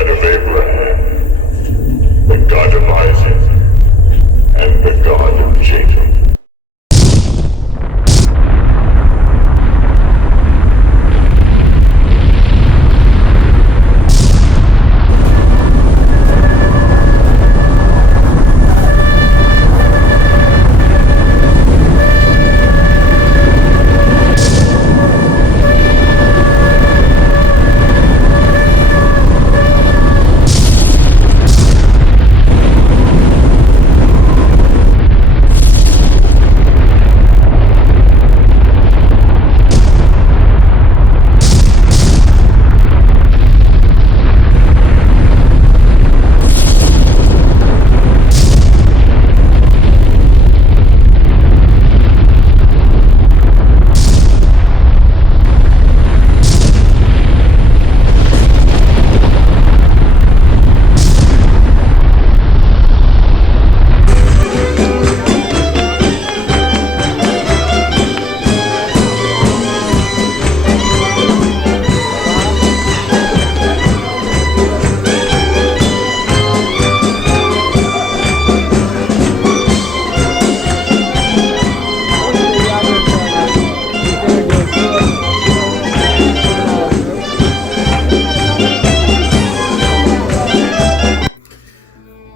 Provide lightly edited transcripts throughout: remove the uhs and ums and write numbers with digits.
God of Abraham, the God of Isaac, and the God of Jacob.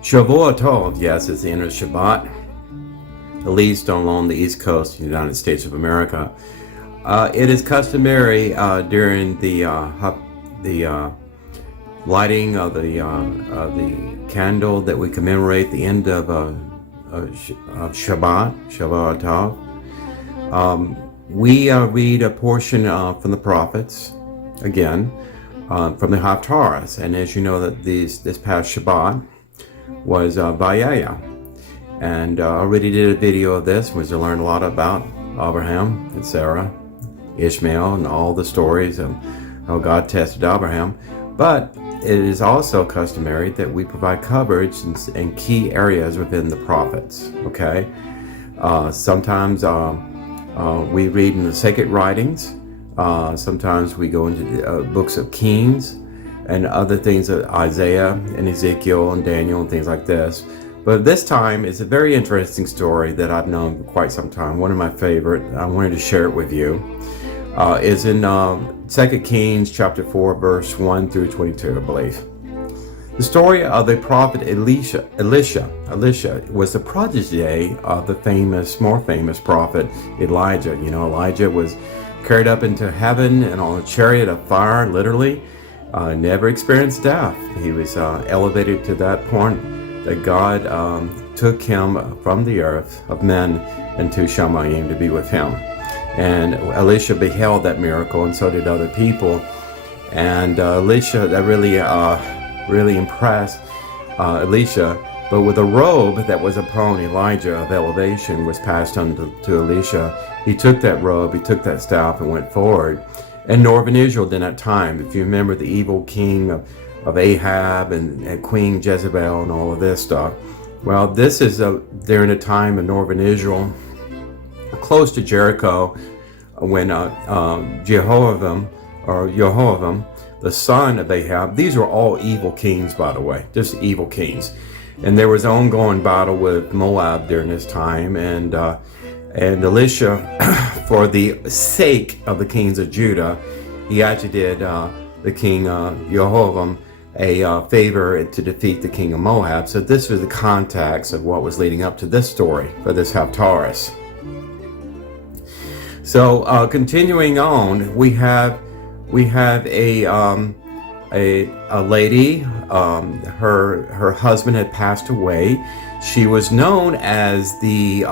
Shavua Tov, yes, it's the end of Shabbat, at least along the East Coast of the United States of America. It is customary during the lighting of the candle that we commemorate the end of Shabbat, Shavua Tov. We read a portion from the prophets, again, from the Haftaros, and as you know, that this past Shabbat was Vayera, and I already did a video of this, which I learned a lot about Abraham and Sarah, Ishmael, and all the stories of how God tested Abraham. But it is also customary that we provide coverage in key areas within the prophets. Okay, sometimes we read in the sacred writings. Sometimes we go into books of Kings and other things, Isaiah and Ezekiel and Daniel and things like this. But this time is a very interesting story that I've known for quite some time. One of my favorite. I wanted to share it with you. Is in 2 Kings chapter 4, verse 1 through 22, I believe. The story of the prophet Elisha was the protege of the more famous prophet Elijah. You know, Elijah was carried up into heaven and on a chariot of fire, literally. Never experienced death. He was elevated to that point that God took him from the earth of men into Shamayim to be with him. And Elisha beheld that miracle, and so did other people. And Elisha, that really impressed Elisha. But with a robe that was upon Elijah of elevation was passed on to Elisha, he took that robe, he took that staff, and went forward. And Northern Israel during that time, if you remember the evil king of Ahab and Queen Jezebel and all of this stuff. Well, this is during a time of Northern Israel, close to Jericho, when Jehoram, the son of Ahab, these were all evil kings, by the way, just evil kings. And there was ongoing battle with Moab during this time, and Elisha, for the sake of the kings of Judah, he actually did the king Jehoram a favor to defeat the king of Moab. So this was the context of what was leading up to this story for this Haftaros. So continuing on, we have a lady. Her husband had passed away. She was known as the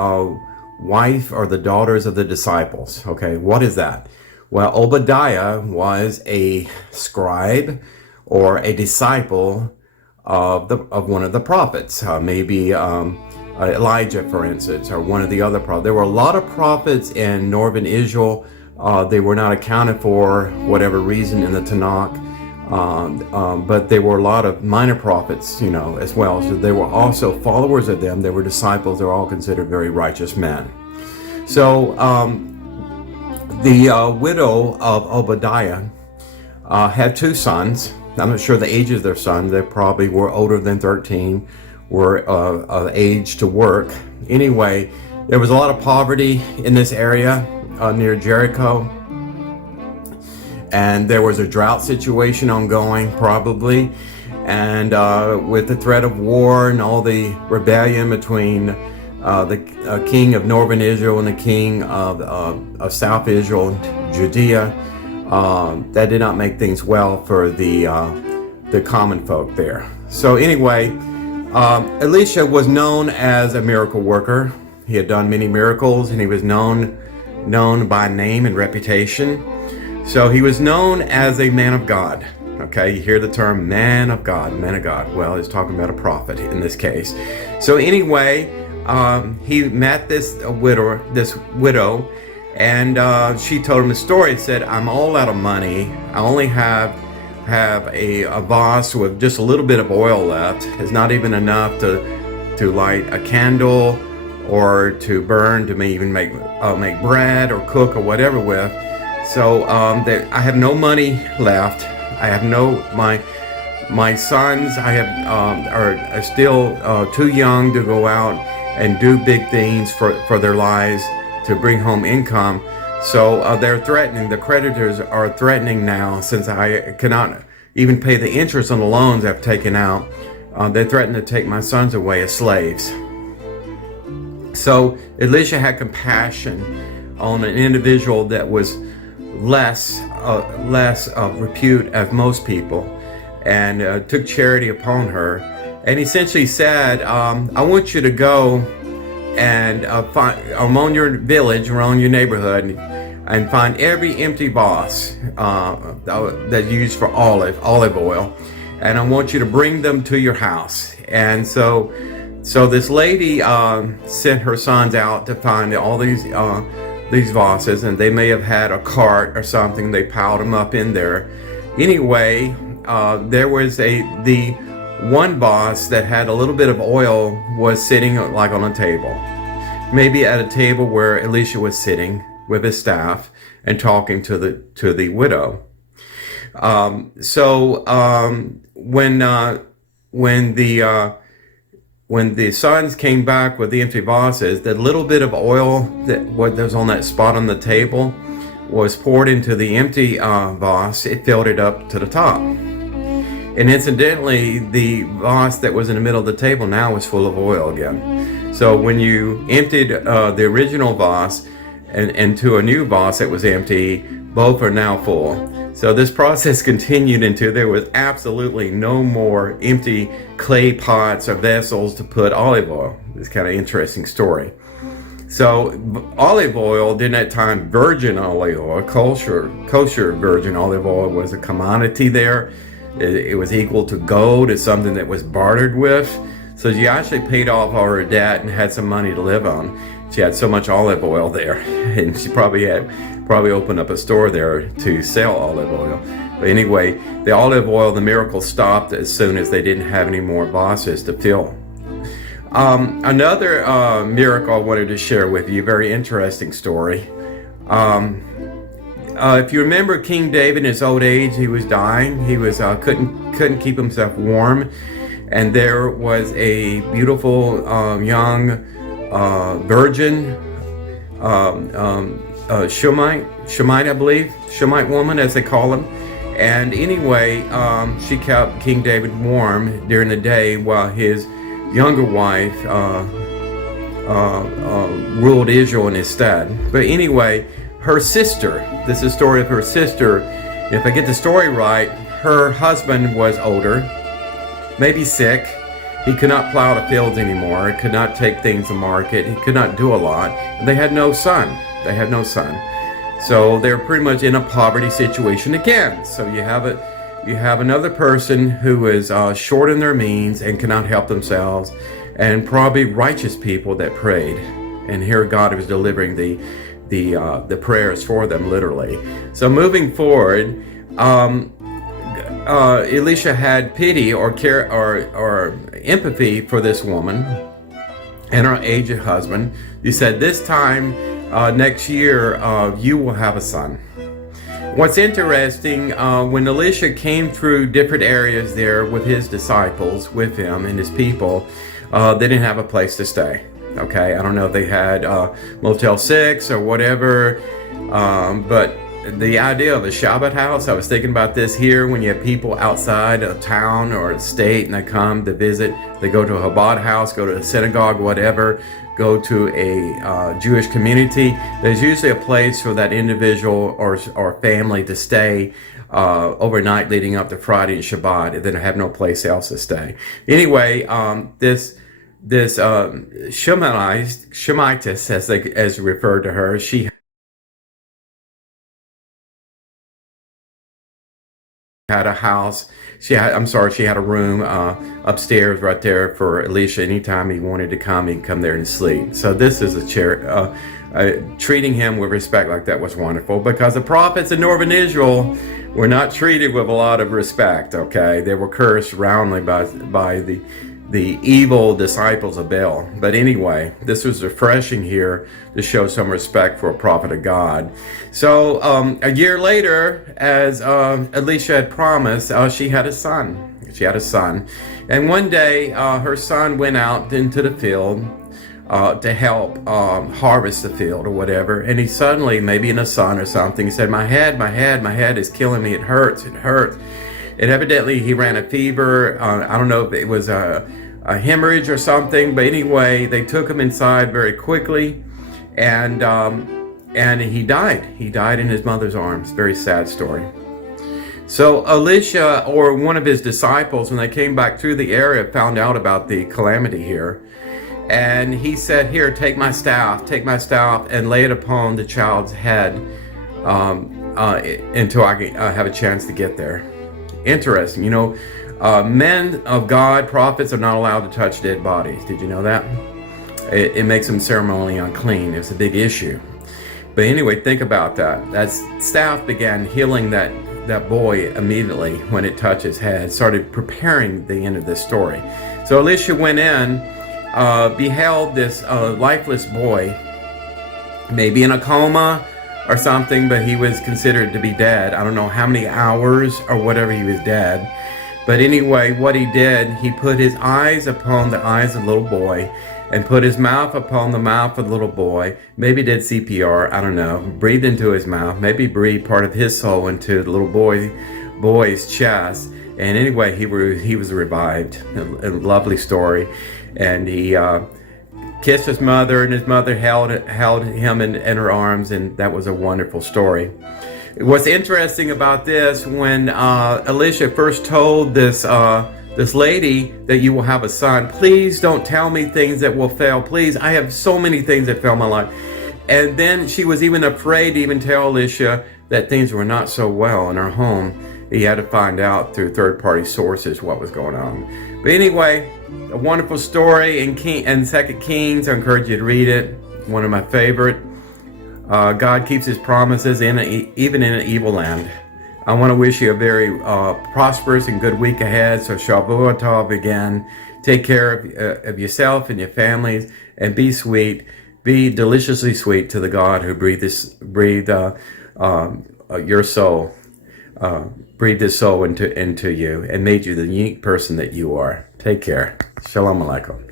wife or the daughters of the disciples. Okay, what is that? Well, Obadiah was a scribe or a disciple of one of the prophets, maybe Elijah, for instance, or one of the other prophets. There were a lot of prophets in Northern Israel. They were not accounted for whatever reason in the Tanakh, but there were a lot of minor prophets, as well. So they were also followers of them. They were disciples. They were all considered very righteous men. So the widow of Obadiah had two sons, I'm not sure the ages of their sons. They probably were older than 13, were of age to work. Anyway, there was a lot of poverty in this area near Jericho, and there was a drought situation ongoing probably, and with the threat of war and all the rebellion between the king of Northern Israel and the king of South Israel, Judea, that did not make things well for the common folk there. So anyway, Elisha was known as a miracle worker. He had done many miracles, and he was known by name and reputation. So he was known as a man of God. Okay, you hear the term man of God, man of God. Well, he's talking about a prophet in this case. So anyway, he met this widow, and she told him the story. Said, "I'm all out of money. I only have a vase with just a little bit of oil left. It's not even enough to light a candle or to burn, to even make bread or cook or whatever with. So I have no money left. I have my sons are still too young to go out and do big things for their lives to bring home income. So they're threatening, the creditors are threatening now, since I cannot even pay the interest on the loans I've taken out. They threaten to take my sons away as slaves." So Elisha had compassion on an individual that was less of repute as most people, and took charity upon her, and essentially said, "I want you to go and find around your village, around your neighborhood, and find every empty vase that's used for olive oil, and I want you to bring them to your house." And so this lady sent her sons out to find all these vases, and they may have had a cart or something. They piled them up in there. Anyway, there was the one vase that had a little bit of oil was sitting like on a table, maybe at a table where Elisha was sitting with his staff and talking to the widow. When the sons came back with the empty vases, that little bit of oil that was on that spot on the table was poured into the empty vase. It filled it up to the top. And incidentally, the vase that was in the middle of the table now was full of oil again. So when you emptied the original vase and into a new vase that was empty, both are now full. So this process continued until there was absolutely no more empty clay pots or vessels to put olive oil. It's kind of interesting story. So olive oil, during that time, virgin olive oil, kosher virgin olive oil was a commodity there. It was equal to gold. It's something that was bartered with. So she actually paid off all her debt and had some money to live on. She had so much olive oil there, and she probably opened up a store there to sell olive oil. But anyway, the olive oil, the miracle stopped as soon as they didn't have any more vases to fill. Another miracle I wanted to share with you, very interesting story. If you remember King David in his old age, he was dying. He was couldn't keep himself warm, and there was a beautiful young virgin, Shemite, I believe, Shemite woman, as they call them. And anyway, she kept King David warm during the day while his younger wife ruled Israel in his stead. But anyway, her sister, this is the story of her sister. If I get the story right, her husband was older, maybe sick. He could not plow the fields anymore. He could not take things to market. He could not do a lot. And they had no son. So they're pretty much in a poverty situation again. So you have another person who is short in their means and cannot help themselves, and probably righteous people that prayed. And here God was delivering the prayers for them, literally. So moving forward, Elisha had pity or care or empathy for this woman and her aged husband. He said, "This time next year, you will have a son." What's interesting, when Elisha came through different areas there with his disciples, with him and his people, they didn't have a place to stay. Okay, I don't know if they had Motel 6 or whatever, but the idea of a Shabbat house, I was thinking about this here when you have people outside a town or a state and they come to visit, they go to a Chabad house, go to a synagogue, whatever, go to a Jewish community. There's usually a place for that individual or family to stay overnight leading up to Friday and Shabbat, and then have no place else to stay. Anyway, this Shemaitis, as referred to her, she had a house. She had a room upstairs right there for Elisha. Anytime he wanted to come, he'd come there and sleep. So this is treating him with respect like that was wonderful, because the prophets in Northern Israel were not treated with a lot of respect. Okay, they were cursed roundly by the evil disciples of Baal. But anyway, this was refreshing here to show some respect for a prophet of God. So a year later, as Elisha had promised, she had a son. And one day her son went out into the field to help harvest the field or whatever, and he suddenly, maybe in the sun or something, he said, my head is killing me, it hurts. And evidently he ran a fever. I don't know if it was a hemorrhage or something, but anyway, they took him inside very quickly, and he died. He died in his mother's arms. Very sad story. So Elisha, or one of his disciples, when they came back through the area, found out about the calamity here. And he said, here, take my staff, and lay it upon the child's head until I have a chance to get there. Interesting. Men of God, prophets, are not allowed to touch dead bodies. Did you know that? It makes them ceremonially unclean. It's a big issue. But anyway, think about that. That staff began healing that boy immediately when it touched his head, started preparing the end of this story. So Elisha went in, beheld this lifeless boy, maybe in a coma or something, but he was considered to be dead. I don't know how many hours or whatever he was dead. But anyway, what he did, he put his eyes upon the eyes of the little boy and put his mouth upon the mouth of the little boy. Maybe did CPR, I don't know. Breathed into his mouth, maybe breathed part of his soul into the little boy's chest. And anyway, he was revived. A lovely story. And he kissed his mother, and his mother held him in her arms, and that was a wonderful story. What's interesting about this, when Elisha first told this lady that you will have a son, please don't tell me things that will fail. Please, I have so many things that fail my life. And then she was even afraid to even tell Elisha that things were not so well in her home. He had to find out through third-party sources what was going on. But anyway, a wonderful story in 2 Kings. I encourage you to read it. One of my favorite. God keeps his promises even in an evil land. I want to wish you a very prosperous and good week ahead. So Shavua Tov again. Take care of yourself and your families, and be sweet. Be deliciously sweet to the God who breathed your soul. Breathed his soul into you and made you the unique person that you are. Take care. Shalom Aleichem.